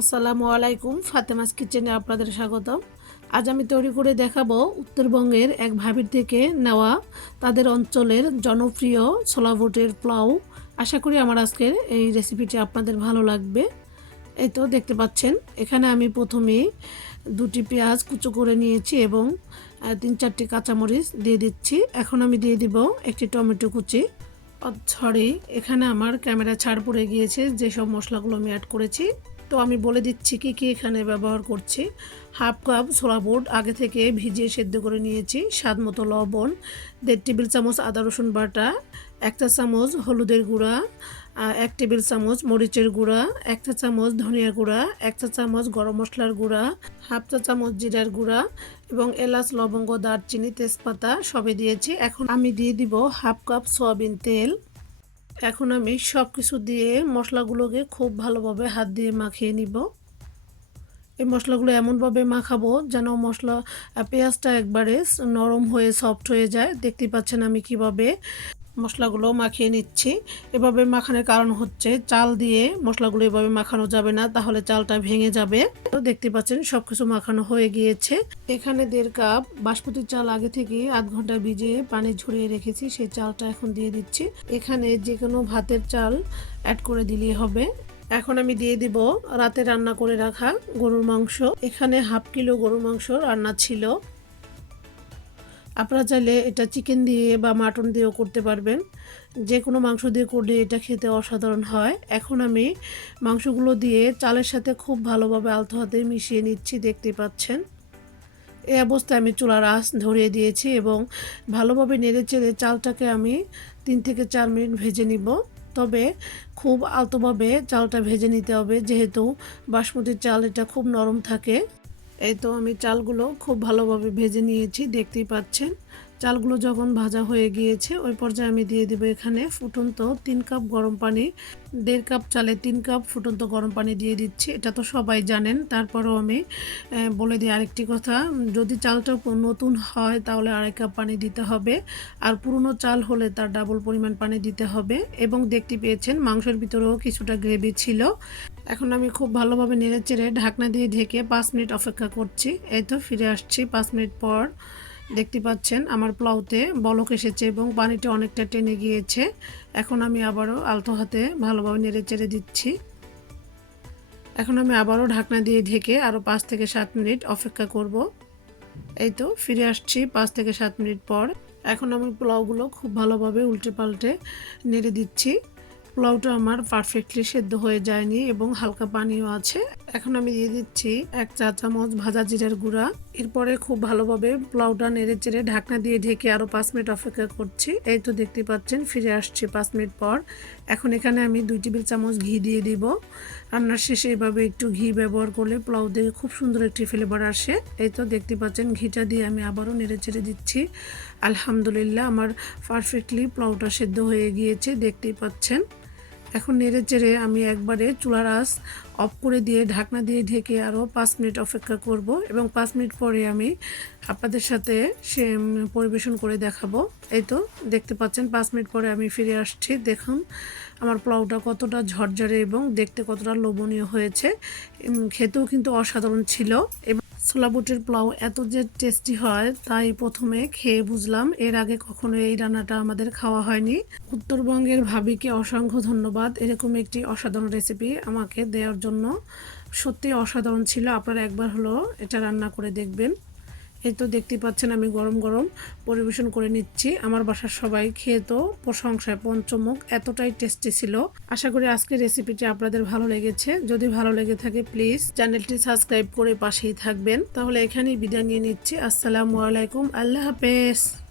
আসসালামু আলাইকুম, ফাতেমাস কিচেনে আপনাদের স্বাগতম। আজ আমি তৈরি করে দেখাবো উত্তরবঙ্গের এক ভাবির থেকে নেওয়া তাদের অঞ্চলের জনপ্রিয় ছোলা বুটের পোলাও। আশা করি আমার আজকের এই রেসিপিটি আপনাদের ভালো লাগবে। এই তো দেখতে পাচ্ছেন, এখানে আমি প্রথমে দুটি পেঁয়াজ কুচো করে নিয়েছি এবং তিন চারটি কাঁচামরিচ দিয়ে দিচ্ছি। এখন আমি দিয়ে দিব একটি টমেটো কুচি। সরি এখানে আমার ক্যামেরা ছাড় পড়ে গিয়েছে, যেসব মশলাগুলো আমি অ্যাড করেছি। তো আমি বলে দিচ্ছি কি কি এখানে ব্যবহার করছি। হাফ কাপ ছোলা বুট আগে থেকে ভিজিয়ে সেদ্ধ করে নিয়েছি, স্বাদ মতো লবণ, দেড় টেবিল চামচ আদা রসুন বাটা একটা চামচ হলুদের গুঁড়া এক টেবিল চামচ মরিচের গুঁড়া একটা চামচ ধনিয়া গুঁড়া একটা চামচ গরম মশলার গুঁড়া, হাফ চা চামচ জিরার গুঁড়া এবং এলাচ, লবঙ্গ, দারচিনি, তেজপাতা সবে দিয়েছি। এখন আমি দিয়ে দিব হাফ কাপ সয়াবিন তেল। এখন আমি সব কিছু দিয়ে মশলাগুলোকে খুব ভালোভাবে হাত দিয়ে মাখিয়ে নিব। এই মশলাগুলো এমনভাবে মাখাবো যেন মশলা, পেঁয়াজটা একবারে নরম হয়ে সফট হয়ে যায়। দেখতে পাচ্ছেন আমি কীভাবে মশলাগুলো মাখিয়ে নিচ্ছি। এভাবে মাখানোর কারণ হচ্ছে চাল দিয়ে মশলাগুলো এভাবে মাখানো যাবে না, তাহলে চালটা ভেঙে যাবে। তো দেখতে পাচ্ছেন সব কিছু মাখানো হয়ে গিয়েছে। এখানে দেড় কাপ বাসমতি চাল আগে থেকে আধ ঘণ্টা ভিজিয়ে পানি ঝরিয়ে রেখেছি, সেই চালটা এখন দিয়ে দিচ্ছি। এখানে যে কোনো ভাতের চাল অ্যাড করে দিলেই হবে। এখন আমি দিয়ে দিব রাতে রান্না করে রাখা গরুর মাংস। এখানে হাফ কিলো গরুর মাংস রান্না ছিল। আপনারা চাইলে এটা চিকেন দিয়ে বা মাটন দিয়েও করতে পারবেন। যে কোনো মাংস দিয়ে করলে এটা খেতে অসাধারণ হয়। এখন আমি মাংসগুলো দিয়ে চালের সাথে খুব ভালোভাবে আলতো হাতে মিশিয়ে নিচ্ছি, দেখতে পাচ্ছেন। এই অবস্থায় আমি চুলার আঁচ ধরিয়ে দিয়েছি এবং ভালোভাবে নেড়ে চেড়ে চালটাকে আমি তিন থেকে চার মিনিট ভেজে নিব। তবে খুব আলতোভাবে চালটা ভেজে নিতে হবে, যেহেতু বাসমতির চাল এটা খুব নরম থাকে। এই তো আমি চালগুলো খুব ভালোভাবে ভেজে নিয়েছি দেখতেই পাচ্ছেন। চালগুলো যখন ভাজা হয়ে গিয়েছে, ওই পর্যায়ে আমি দিয়ে দেবো এখানে ফুটন্ত তিন কাপ গরম পানি। দেড় কাপ চালে তিন কাপ ফুটন্ত গরম পানি দিয়ে দিচ্ছি, এটা তো সবাই জানেন। তারপরও আমি বলে দিই আরেকটি কথা, যদি চালটা নতুন হয় তাহলে আড়াই কাপ পানি দিতে হবে, আর পুরনো চাল হলে তার ডাবল পরিমাণ পানি দিতে হবে। এবং দেখতে পেয়েছেন মাংসের ভিতরেও কিছুটা গ্রেভি ছিল। এখন আমি খুব ভালোভাবে নেড়ে চেড়ে ঢাকনা দিয়ে ঢেকে পাঁচ মিনিট অপেক্ষা করছি। এই তো ফিরে আসছি পাঁচ মিনিট পর। দেখতে পাচ্ছেন আমার পোলাওতে বলক এসেছে এবং পানিটা অনেকটা টেনে গিয়েছে। এখন আমি আবারও আলতো হাতে ভালোভাবে নেড়ে চেড়ে দিচ্ছি। এখন আমি আবারও ঢাকনা দিয়ে ঢেকে আরও পাঁচ থেকে সাত মিনিট অপেক্ষা করব। এই তো ফিরে আসছি পাঁচ থেকে সাত মিনিট পর। এখন আমি পোলাওগুলো খুব ভালোভাবে উল্টে পাল্টে নেড়ে দিচ্ছি। পোলাওটা আমার পারফেক্টলি সেদ্ধ হয়ে যায়নি এবং হালকা পানিও আছে। এখন আমি দিয়ে দিচ্ছি এক চা চামচ ভাজা জিরার গুঁড়া। এরপরে খুব ভালোভাবে পোলাওটা নেড়ে চেড়ে ঢাকনা দিয়ে ঢেকে আরও পাঁচ মিনিট অপেক্ষা করছি। এই তো দেখতে পাচ্ছেন, ফিরে আসছি পাঁচ মিনিট পর। এখন এখানে আমি দুই টেবিল চামচ ঘি দিয়ে দিব। রান্নার শেষে এভাবে একটু ঘি ব্যবহার করলে পোলাও দিয়ে খুব সুন্দর একটি ফ্লেভার আসে। এই তো দেখতে পাচ্ছেন, ঘিটা দিয়ে আমি আবারও নেড়ে চেড়ে দিচ্ছি। আলহামদুলিল্লাহ, আমার পারফেক্টলি পোলাওটা সেদ্ধ হয়ে গিয়েছে, দেখতেই পাচ্ছেন। এখন নেড়ে চেড়ে আমি একবারে চুলার আঁচ অফ করে দিয়ে ঢাকনা দিয়ে ঢেকে আরও পাঁচ মিনিট অপেক্ষা করব এবং পাঁচ মিনিট পরে আমি আপনাদের সাথে সে পরিবেশন করে দেখাবো। এই তো, দেখতে পাচ্ছেন, পাঁচ মিনিট পরে আমি ফিরে আসছি। দেখুন, আমার পোলাওটা কতটা ঝরঝরে এবং দেখতে কতটা লোভনীয় হয়েছে। খেতেও কিন্তু অসাধারণ ছিল। এবং ছোলা বুটির পোলাও এত যে টেস্টি হয়, তাই প্রথমে খেয়ে বুঝলাম, এর আগে কখনো এই রান্নাটা আমাদের খাওয়া হয়নি। উত্তরবঙ্গের ভাবিকে অসংখ্য ধন্যবাদ, এরকম একটি অসাধারণ রেসিপি আমাকে দেওয়ার জন্য। সত্যি অসাধারণ ছিল, আপনারা একবার হলো এটা রান্না করে দেখবেন। এই তো দেখতে পাচ্ছেন আমি গরম গরম পরিবেশন করে নিচ্ছি। আমার বাসার সবাই খেয়ে তো প্রশংসায় পঞ্চমুখ, এতটাই টেস্টি ছিল। আশা করি আজকের রেসিপিটি আপনাদের ভালো লেগেছে। যদি ভালো লেগে থাকে প্লিজ চ্যানেলটি সাবস্ক্রাইব করে পাশেই থাকবেন। তাহলে এখানেই বিদায় নিয়ে নিচ্ছি। আসসালামু আলাইকুম। আল্লাহ হাফেজ।